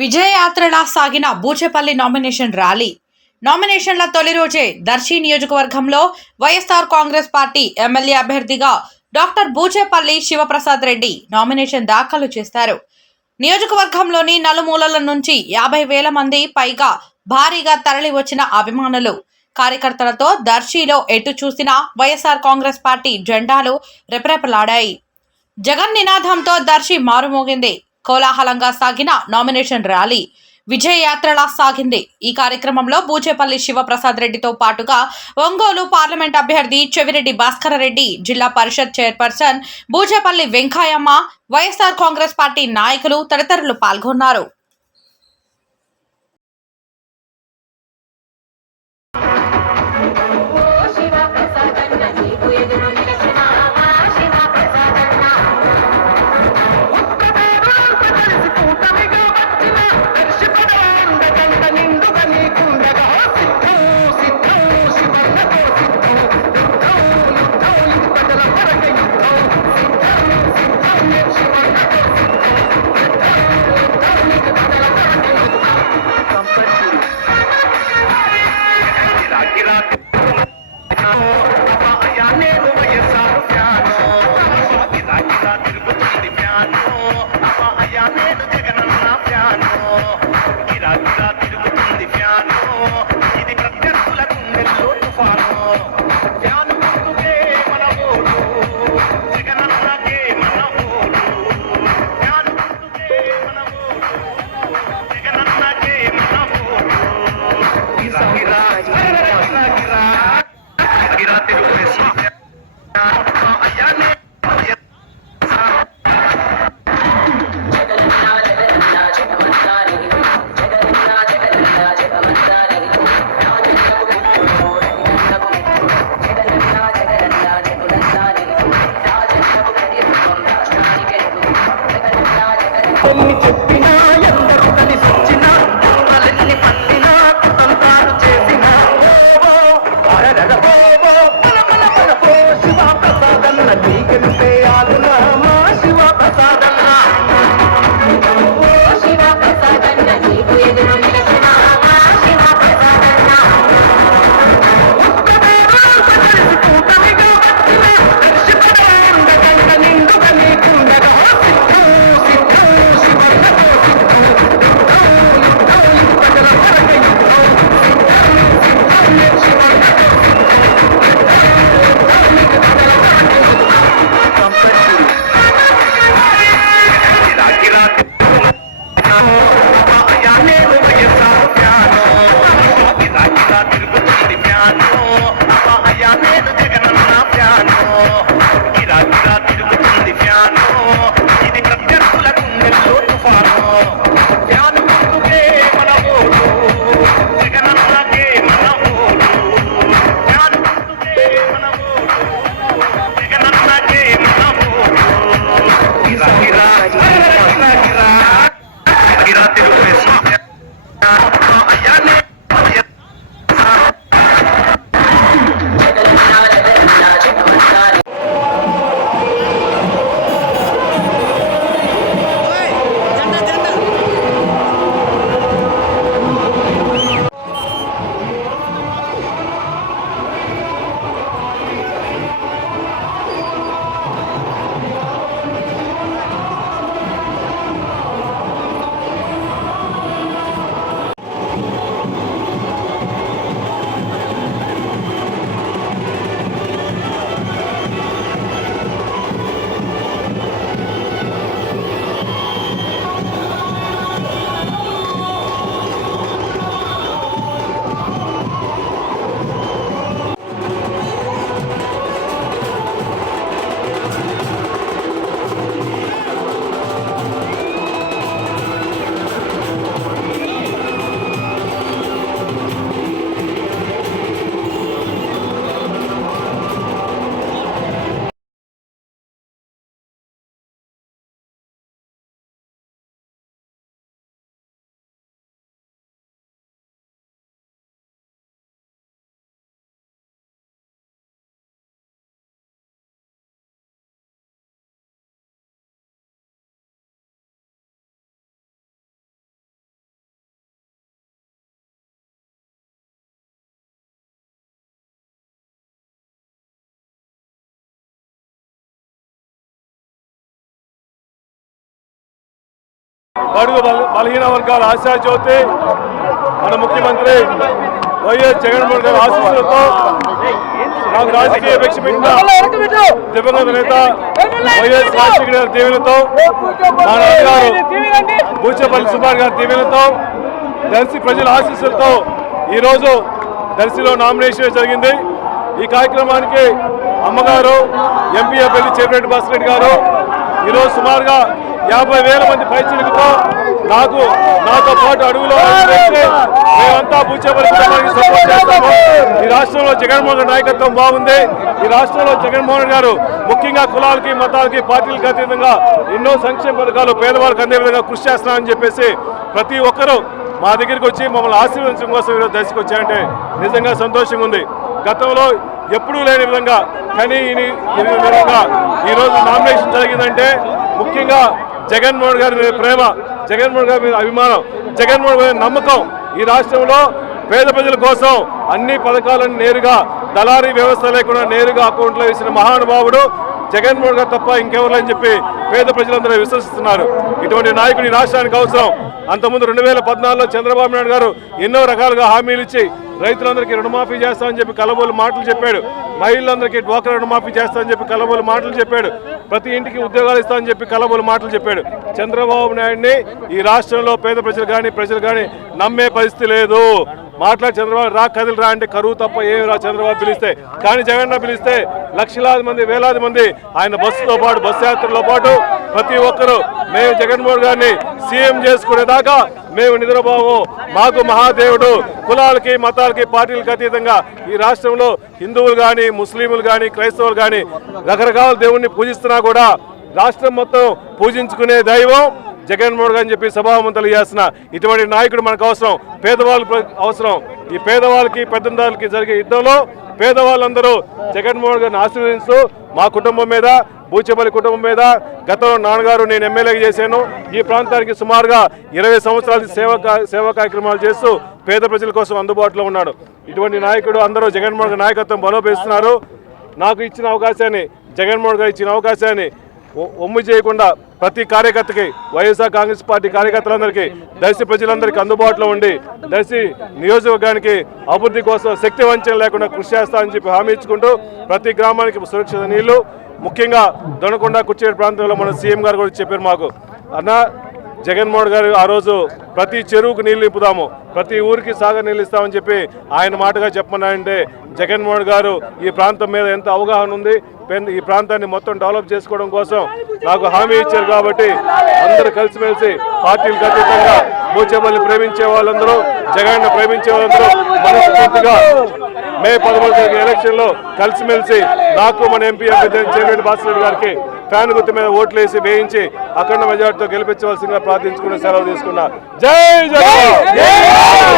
విజయయాత్రలా సాగిన Boochepalli nomination rally. నామినేషన్ల తొలి రోజే దర్శి నియోజకవర్గంలో వైఎస్ఆర్ కాంగ్రెస్ పార్టీ ఎమ్మెల్యే అభ్యర్థిగా డాక్టర్ బూచేపల్లి శివప్రసాద్ రెడ్డి నామినేషన్ దాఖలు చేశారు. నియోజకవర్గంలోని నలుమూలల నుంచి 50,000 మంది పైగా భారీగా తరలి వచ్చిన అభిమానులు, కార్యకర్తలతో దర్శిలో ఎటు చూసినా వైఎస్ఆర్ కాంగ్రెస్ పార్టీ జెండాలు రెపరెపలాడాయి. జగన్ నినాదంతో దర్శి మారుమోగింది. కోలాహలంగా సాగిన నామినేషన్ ర్యాలీ విజయయాత్రలా సాగింది. ఈ కార్యక్రమంలో బూచేపల్లి శివప్రసాద్ రెడ్డితో పాటుగా ఒంగోలు పార్లమెంట్ అభ్యర్థి చెవిరెడ్డి భాస్కర రెడ్డి, జిల్లా పరిషత్ చైర్పర్సన్ బూచేపల్లి వెంకయ్యమ్మ, వైఎస్ఆర్ కాంగ్రెస్ పార్టీ నాయకులు తదితరులు పాల్గొన్నారు. ఎన్ని చెప్పినా ఎందరూ కలిసి వచ్చినా ఎన్ని పట్టినా కుతంత్రాలు చేసినా శివప్రసాదన్న నీకెంతే ఆలునా మా శివప్రసాదన్న నీకు ఎదురు నిలిచిన మా శివప్రసాదన్న నిండుగా నీకుండగా బడుగు బలహీన వర్గాల ఆశాజ్యోతి మన ముఖ్యమంత్రి వైఎస్ జగన్మోహన్ గారి ఆశీస్సులతో నాకు రాజకీయ భిక్ష పెట్టిన దివంగత నేత వైఎస్ రాజశేఖర గారి దీవెనతో మా నాన్నగారు బూచేపల్లి సుబ్బారావు గారి దీవెనతో దర్శి ప్రజల ఆశీస్సులతో ఈరోజు దర్శిలో నామినేషన్ జరిగింది. ఈ కార్యక్రమానికి అమ్మగారు ఎంపీ అభ్యర్థి చెవిరెడ్డి భాస్కర్ గారు ఈరోజు సుమారుగా 50,000 మంది పైచిలుకుతో నాతో పాటు అడుగులో మేమంతా బూచేపల్లి కుటుంబానికి సపోర్ట్ చేస్తాము. ఈ రాష్ట్రంలో జగన్మోహన్ గారి నాయకత్వం బాగుంది. ఈ రాష్ట్రంలో జగన్మోహన్ గారు ముఖ్యంగా కులాలకి మతాలకి పార్టీలకు అతీతంగా ఎన్నో సంక్షేమ పథకాలు పేదవాళ్ళకి అందే విధంగా కృషి చేస్తున్నామని చెప్పేసి ప్రతి ఒక్కరూ మా దగ్గరికి వచ్చి మమ్మల్ని ఆశీర్వదించడం కోసం ఈరోజు దర్శకు వచ్చాయంటే నిజంగా సంతోషంగా ఉంది. గతంలో ఎప్పుడూ లేని విధంగా కానీ విధంగా ఈరోజు నామినేషన్ జరిగిందంటే ముఖ్యంగా జగన్మోహన్ గారి మీద ప్రేమ, జగన్మోహన్ గారి మీద అభిమానం, జగన్మోహన్ గారి నమ్మకం. ఈ రాష్ట్రంలో పేద ప్రజల కోసం అన్ని పథకాలను నేరుగా దళారీ వ్యవస్థ లేకుండా నేరుగా అకౌంట్లో వేసిన మహానుభావుడు జగన్మోహన్ గారు తప్ప ఇంకెవరు అని చెప్పి పేద ప్రజలందరూ విశ్వసిస్తున్నారు. ఇటువంటి నాయకుడు ఈ రాష్ట్రానికి అవసరం. అంతకుముందు 2014లో చంద్రబాబు నాయుడు గారు ఎన్నో రకాలుగా హామీలు ఇచ్చి రైతులందరికీ రుణమాఫీ చేస్తామని చెప్పి కలబోలు మాటలు చెప్పాడు. మహిళలందరికీ డ్వాక్రా రుణమాఫీ చేస్తామని చెప్పి కలబోలు మాటలు చెప్పాడు. ప్రతి ఇంటికి ఉద్యోగాలు ఇస్తామని చెప్పి కలబోలు మాటలు చెప్పాడు. చంద్రబాబు నాయుడిని ఈ రాష్ట్రంలో పేద ప్రజలు కానీ నమ్మే పరిస్థితి లేదు. మాట్లాడి చంద్రబాబు రా కదిలిరా అంటే కరువు తప్ప ఏమి రా చంద్రబాబు పిలిస్తే. కానీ జగన్ పిలిస్తే లక్షలాది మంది వేలాది మంది ఆయన బస్సుతో పాటు బస్సు యాత్రలో పాటు ప్రతి ఒక్కరూ మేము జగన్మోహన్ గారిని సీఎం చేసుకునేదాకా మేము నిద్రపోము. మాకు మహాదేవుడు కులాలకి మతాలకి పార్టీలకు అతీతంగా ఈ రాష్ట్రంలో హిందువులు కానీ ముస్లింలు కానీ క్రైస్తవులు కానీ రకరకాల దేవుణ్ణి పూజిస్తున్నా కూడా రాష్ట్రం మొత్తం పూజించుకునే దైవం జగన్మోహన్ గారు అని చెప్పి సభాముఖం తెలియజేస్తున్న ఇటువంటి నాయకుడు మనకు అవసరం. పేదవాళ్ళకి అవసరం. ఈ పేదవాళ్ళకి పెద్దందాలకి జరిగే యుద్ధంలో పేదవాళ్ళందరూ జగన్మోహన్ గారిని ఆశీర్వదిస్తూ మా కుటుంబం మీద బూచేపల్లి కుటుంబం మీద గతంలో నాన్నగారు నేను ఎమ్మెల్యేగా చేశాను. ఈ ప్రాంతానికి సుమారుగా 20 సంవత్సరాల సేవా కార్యక్రమాలు చేస్తూ పేద ప్రజల కోసం అందుబాటులో ఉన్నాడు. ఇటువంటి నాయకుడు అందరూ జగన్మోహన్ గారి నాయకత్వం బలోపేస్తున్నారు. నాకు ఇచ్చిన అవకాశాన్ని జగన్మోహన్ గారు ఇచ్చిన అవకాశాన్ని ఒమ్ము చేయకుండా ప్రతి కార్యకర్తకి వైఎస్ఆర్ కాంగ్రెస్ పార్టీ కార్యకర్తలందరికీ దర్శి ప్రజలందరికీ అందుబాటులో ఉండి దర్శి నియోజకవర్గానికి అభివృద్ధి కోసం శక్తి వంచన లేకుండా కృషి చేస్తామని చెప్పి హామీ ఇచ్చుకుంటూ ప్రతి గ్రామానికి సురక్షిత నీళ్లు ముఖ్యంగా దొనకొండ కుర్చేడు ప్రాంతంలో మన సీఎం గారు కూడా చెప్పారు మాకు అన్న జగన్మోహన్ గారు ఆ రోజు ప్రతి చెరువుకు నీళ్లు నింపుదాము, ప్రతి ఊరికి సాగర్ నీళ్ళు ఇస్తామని చెప్పి ఆయన మాటగా చెప్పమన్నారంటే జగన్మోహన్ గారు ఈ ప్రాంతం మీద ఎంత అవగాహన ఉంది, ఈ ప్రాంతాన్ని మొత్తం డెవలప్ చేసుకోవడం కోసం నాకు హామీ ఇచ్చారు. కాబట్టి అందరూ కలిసిమెలిసి పార్టీలకు అతీతంగా బూచేపల్లి ప్రేమించే వాళ్ళందరూ జగన్ ప్రేమించే వాళ్ళందరూ మనస్ఫూర్తిగా మే 11 ఎలక్షన్లో కలిసిమెలిసి నాకు మన ఎంపీ అభ్యర్థి చెవిరెడ్డి భాస్కర్ గారికి ఫ్యాన్ గుర్తు మీద ఓట్లేసి వేయించి అఖండ మెజార్టీతో గెలిపించవలసిందిగా ప్రార్థించుకుని సెలవు తీసుకున్నా. జై జగన్.